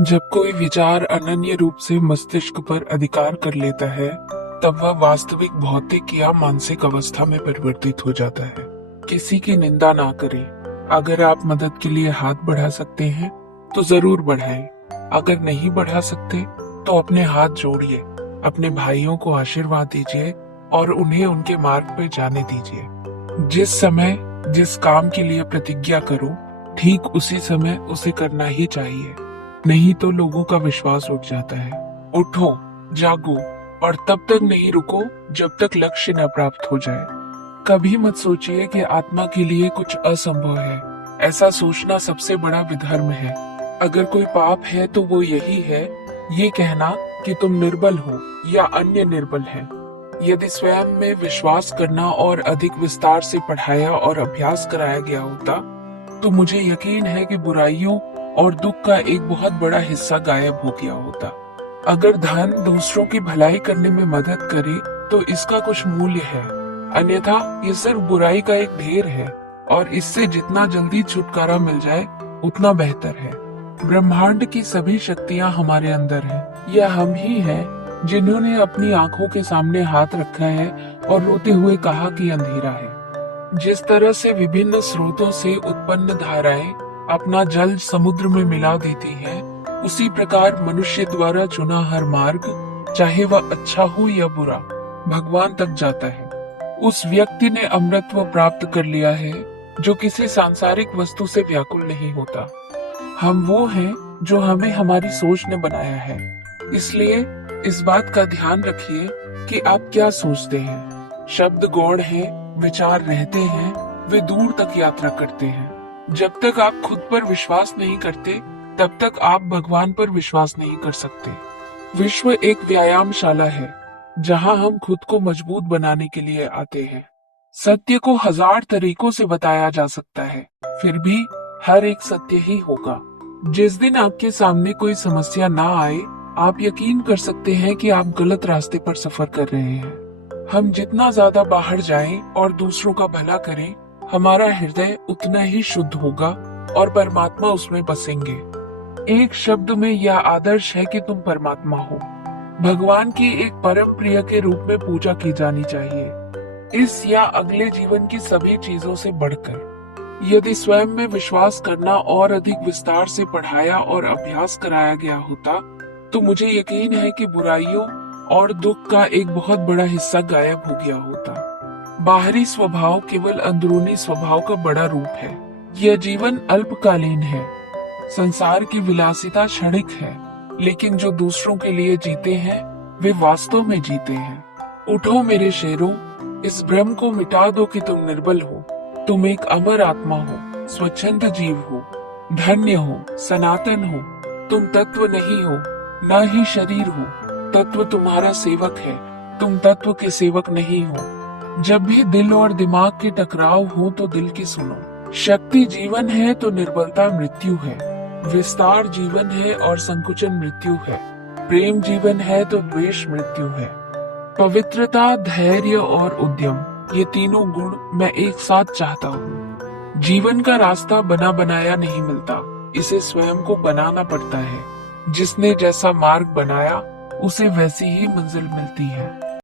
जब कोई विचार अनन्य रूप से मस्तिष्क पर अधिकार कर लेता है, तब वह वास्तविक भौतिक या मानसिक अवस्था में परिवर्तित हो जाता है। किसी की निंदा ना करें। अगर आप मदद के लिए हाथ बढ़ा सकते हैं, तो जरूर बढ़ाएं। अगर नहीं बढ़ा सकते, तो अपने हाथ जोड़िए, अपने भाइयों को आशीर्वाद दीजिए और उन्हें उनके मार्ग पर जाने दीजिए। जिस समय जिस काम के लिए प्रतिज्ञा करो, ठीक उसी समय उसे करना ही चाहिए, नहीं तो लोगों का विश्वास उठ जाता है। उठो, जागो और तब तक नहीं रुको जब तक लक्ष्य न प्राप्त हो जाए। कभी मत सोचिए कि आत्मा के लिए कुछ असंभव है। ऐसा सोचना सबसे बड़ा विधर्म है। अगर कोई पाप है तो वो यही है, ये कहना कि तुम निर्बल हो या अन्य निर्बल है। यदि स्वयं में विश्वास करना और अधिक विस्तार से पढ़ाया और अभ्यास कराया गया होता, तो मुझे यकीन है कि बुराइयों और दुख का एक बहुत बड़ा हिस्सा गायब हो गया होता। अगर धन दूसरों की भलाई करने में मदद करे, तो इसका कुछ मूल्य है, अन्यथा ये सिर्फ बुराई का एक ढेर है और इससे जितना जल्दी छुटकारा मिल जाए उतना बेहतर है। ब्रह्मांड की सभी शक्तियां हमारे अंदर हैं। यह हम ही हैं जिन्होंने अपनी आंखों के सामने हाथ रखा है और रोते हुए कहा कि अंधेरा है। जिस तरह से विभिन्न स्रोतों से उत्पन्न धाराएं अपना जल समुद्र में मिला देती हैं, उसी प्रकार मनुष्य द्वारा चुना हर मार्ग, चाहे वह अच्छा हो या बुरा, भगवान तक जाता है। उस व्यक्ति ने अमृतत्व प्राप्त कर लिया है जो किसी सांसारिक वस्तु से व्याकुल नहीं होता। हम वो हैं जो हमें हमारी सोच ने बनाया है। इसलिए इस बात का ध्यान रखिए कि आप क्या सोचते हैं। शब्द गौड़ हैं, विचार रहते हैं, वे दूर तक यात्रा करते हैं। जब तक आप खुद पर विश्वास नहीं करते, तब तक आप भगवान पर विश्वास नहीं कर सकते। विश्व एक व्यायामशाला है, जहां हम खुद को मजबूत बनाने के लिए आते हैं। सत्य को 1000 तरीकों से बताया जा सकता है, फिर भी हर एक सत्य ही होगा। जिस दिन आपके सामने कोई समस्या ना आए, आप यकीन कर सकते हैं कि आप गलत रास्ते पर सफर कर रहे हैं। हम जितना ज्यादा बाहर जाएं और दूसरों का भला करें, हमारा हृदय उतना ही शुद्ध होगा और परमात्मा उसमें बसेंगे। एक शब्द में यह आदर्श है कि तुम परमात्मा हो। भगवान की एक परम प्रिय के रूप में पूजा की जानी चाहिए, इस या अगले जीवन की सभी चीजों से बढ़कर। यदि स्वयं में विश्वास करना और अधिक विस्तार से पढ़ाया और अभ्यास कराया गया होता, तो मुझे यकीन है कि बुराइयों और दुख का एक बहुत बड़ा हिस्सा गायब हो गया होता। बाहरी स्वभाव केवल अंदरूनी स्वभाव का बड़ा रूप है। यह जीवन अल्पकालीन है। संसार की विलासिता क्षणिक है, लेकिन जो दूसरों के लिए जीते हैं, वे वास्तव में जीते हैं। उठो मेरे शेरों, इस भ्रम को मिटा दो कि तुम निर्बल हो। तुम एक अमर आत्मा हो, स्वच्छंद जीव हो, धन्य हो, सनातन हो। तुम तत्व नहीं हो, न ही शरीर हो। तत्व तुम्हारा सेवक है, तुम तत्व के सेवक नहीं हो। जब भी दिल और दिमाग के टकराव हो, तो दिल की सुनो। शक्ति जीवन है तो निर्बलता मृत्यु है। विस्तार जीवन है और संकुचन मृत्यु है। प्रेम जीवन है तो द्वेष मृत्यु है। पवित्रता, धैर्य और उद्यम, ये तीनों गुण मैं एक साथ चाहता हूँ। जीवन का रास्ता बना बनाया नहीं मिलता, इसे स्वयं को बनाना पड़ता है। जिसने जैसा मार्ग बनाया, उसे वैसी ही मंजिल मिलती है।